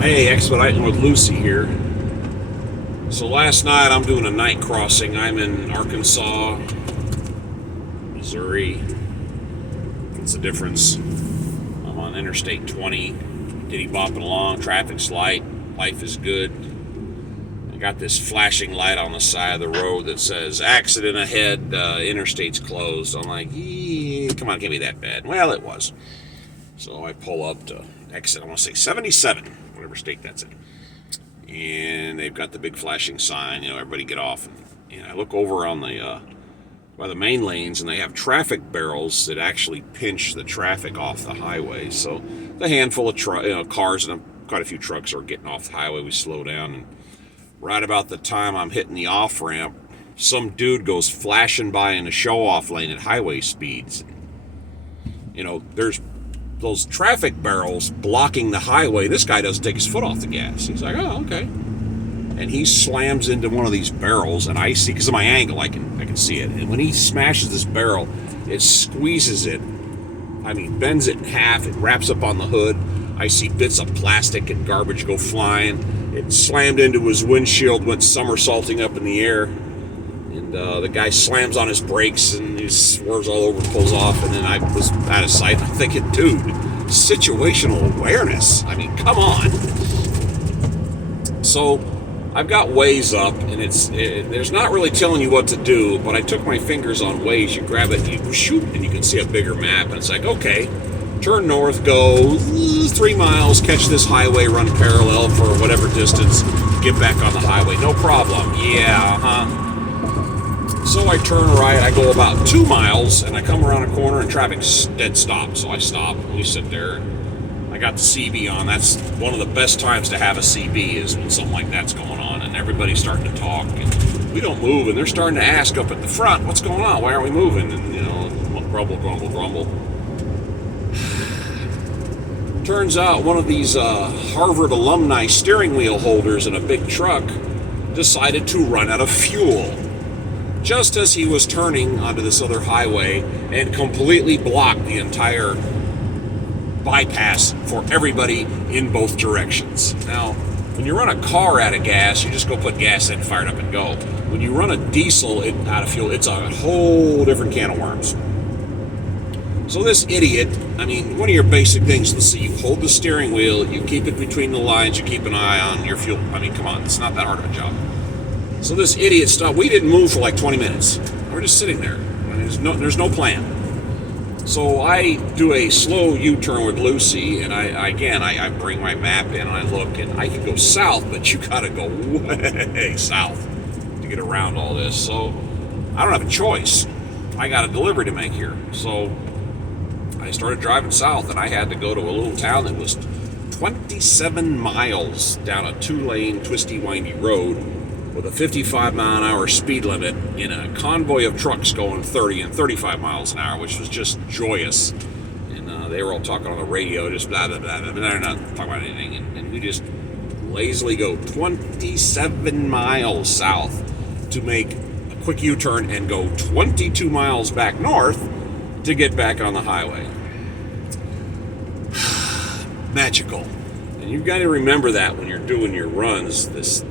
Hey, Expediting with Lucy here. So last night I'm doing a night crossing. I'm in Arkansas, Missouri. What's the difference? I'm on Interstate 20, diddy bopping along, traffic's light, life is good. I got this flashing light on the side of the road that says accident ahead, interstate's closed. I'm like, come on, it can't be that bad. Well, it was. So I pull up to exit, I want to say 77, whatever state that's in. And they've got the big flashing sign, everybody get off. And I look over on the by the main lanes, and they have traffic barrels that actually pinch the traffic off the highway. So the handful of cars and quite a few trucks are getting off the highway. We slow down, and right about the time I'm hitting the off ramp, some dude goes flashing by in a show-off lane at highway speeds. There's those traffic barrels blocking the highway. This guy doesn't take his foot off the gas. He's like, oh, okay. And he slams into one of these barrels, and I see, because of my angle, I can see it. And when he smashes this barrel, it squeezes it. Bends it in half. It wraps up on the hood. I see bits of plastic and garbage go flying. It slammed into his windshield, went somersaulting up in the air. And the guy slams on his brakes, and he swerves all over, pulls off, and then I was out of sight. I'm thinking, dude, situational awareness. Come on. So I've got Waze up, and there's not really telling you what to do, but I took my fingers on Waze. You grab it, you shoot, and you can see a bigger map, and it's like, okay, turn north, go 3 miles, catch this highway, run parallel for whatever distance, get back on the highway, no problem. Yeah, So I turn right, I go about 2 miles, and I come around a corner, and traffic's dead stop. So I stop, and we sit there. I got the CB on. That's one of the best times to have a CB, is when something like that's going on, and everybody's starting to talk, and we don't move, and they're starting to ask up at the front, what's going on? Why aren't we moving? And, grumble, grumble, grumble. Turns out one of these Harvard alumni steering wheel holders in a big truck decided to run out of fuel just as he was turning onto this other highway and completely blocked the entire bypass for everybody in both directions. Now, when you run a car out of gas, you just go put gas in, fire it up, and go. When you run a diesel out of fuel, it's a whole different can of worms. So this idiot, one of your basic things, let's see, you hold the steering wheel, you keep it between the lines, you keep an eye on your fuel. Come on, it's not that hard of a job. So this idiot stopped. We didn't move for like 20 minutes. We're just sitting there. There's no plan. So I do a slow U-turn with Lucy, and I bring my map in, and I look, and I can go south, but you gotta go way south to get around all this. So I don't have a choice. I got a delivery to make here. So I started driving south, and I had to go to a little town that was 27 miles down a 2-lane, twisty, windy road with a 55-mile-an-hour speed limit in a convoy of trucks going 30 and 35 miles an hour, which was just joyous. And they were all talking on the radio, just blah, blah, blah, blah. They're not talking about anything. And we just lazily go 27 miles south to make a quick U-turn and go 22 miles back north to get back on the highway. Magical. And you've got to remember that when you're doing your runs, the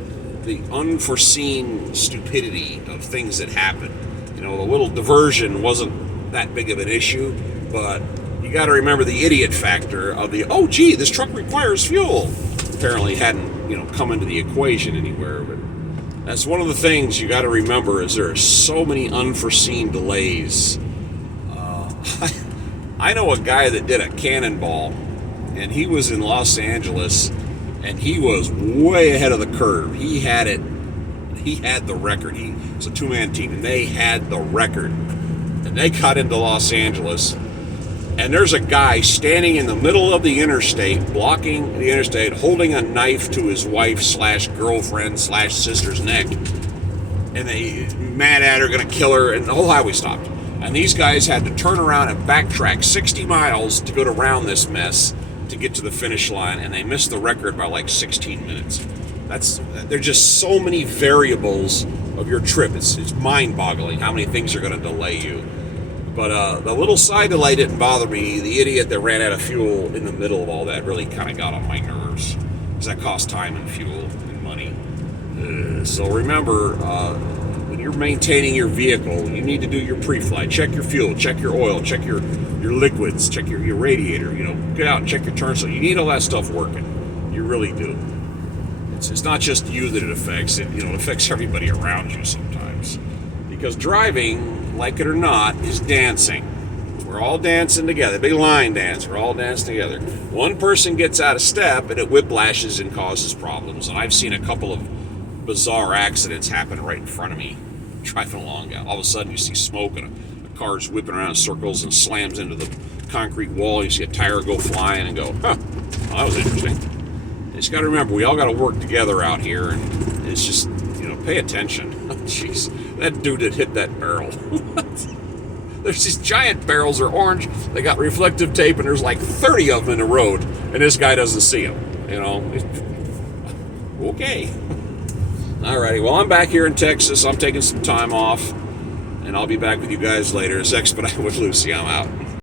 unforeseen stupidity of things that happen. The little diversion wasn't that big of an issue, but you got to remember the idiot factor of this truck requires fuel. Apparently hadn't, come into the equation anywhere. But that's one of the things you got to remember, is there are so many unforeseen delays. I know a guy that did a cannonball, and he was in Los Angeles, and he was way ahead of the curve. He had the record. He was a 2-man team, and they had the record. And they got into Los Angeles, and there's a guy standing in the middle of the interstate, blocking the interstate, holding a knife to his wife/girlfriend/sister's neck. And they mad at her, gonna kill her, and the whole highway stopped. And these guys had to turn around and backtrack 60 miles to go around this mess to get to the finish line, and they missed the record by like 16 minutes. There's just so many variables of your trip. It's mind-boggling how many things are going to delay you. But the little side delay didn't bother me. The idiot that ran out of fuel in the middle of all that really kind of got on my nerves. because that costs time and fuel and money. So remember, when you're maintaining your vehicle, you need to do your pre-flight. Check your fuel, check your oil, check your liquids, check your radiator. Get out and check your turn signal. You need all that stuff working. You really do. It's not just you that it affects. It affects everybody around you sometimes. Because driving, like it or not, is dancing. We're all dancing together. Big line dance. We're all dancing together. One person gets out of step and it whiplashes and causes problems. And I've seen a couple of bizarre accidents happen right in front of me. Driving along, all of a sudden you see smoke and a car's whipping around in circles and slams into the concrete wall. You see a tire go flying and go, well, that was interesting. You just got to remember, we all got to work together out here, and it's just, pay attention. Jeez, that dude that hit that barrel. There's these giant barrels, they're orange, they got reflective tape, and there's like 30 of them in the road, and this guy doesn't see them, Okay. Alrighty, well, I'm back here in Texas. I'm taking some time off, and I'll be back with you guys later. It's Expedite with Lucy. I'm out.